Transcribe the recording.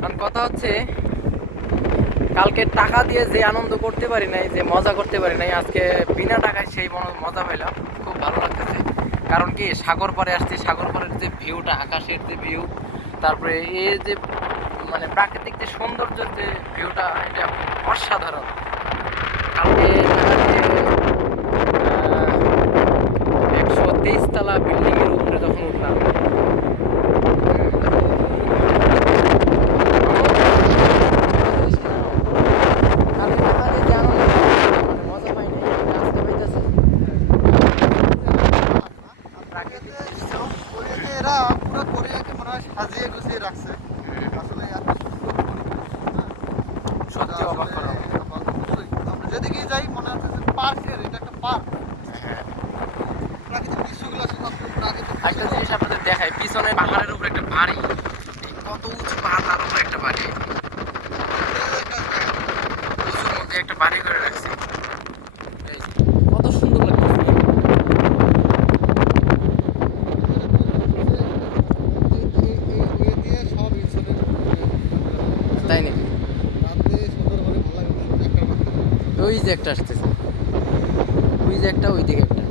কারণ কথা হচ্ছে, কালকে টাকা দিয়ে যে আনন্দ করতে পারি নাই, যে মজা করতে পারি নাই, আজকে বিনা টাকায় সেই মজা পাইলাম খুব ভালো লাগতেছে। কারণ কি, সাগর পরে আসছি, সাগর পরের যে ভিউটা, আকাশের যে ভিউ, তারপরে এই যে মানে প্রাকৃতিক যে সৌন্দর্যের যে ভিউটা, এটা অসাধারণ। কালকে একশো তেইশ তলা বিল্ডিংয়ের উপরে যখন উঠলাম কালকে টাকা দিয়ে যে আনন্দ মানে মজা পাই নাই রাস্তা পাইতেছে প্রাকৃতিক দৃশ্য কোরিয়াতে এরা পুরো কোরিয়াকে মনে হয় সাজিয়ে গুছিয়ে রাখছে। আসলে এত সুন্দর পরিবেশ, হ্যাঁ। সত্যি অবাক করা আমরা যেদিকেই যাই মনে হচ্ছে যে পার্কের এটা একটা পার্ক। প্রাকৃতিক দৃশ্যগুলো আসলে আপনার প্রাকৃতিক একটা জিনিস আপনাদের দেখাই পিছনে পাহাড়ের উপরে একটা বাড়ি। কত উঁচু পাহাড় তার উপরে একটা বাড়ি। উঁচুর মধ্যে একটা বাড়ি করে রাখছে এই যে, কত সুন্দর লাগতেছে তাই নাকি? ওই যে একটা আসতেছে। ওই যে একটা ওই দিকে একটা।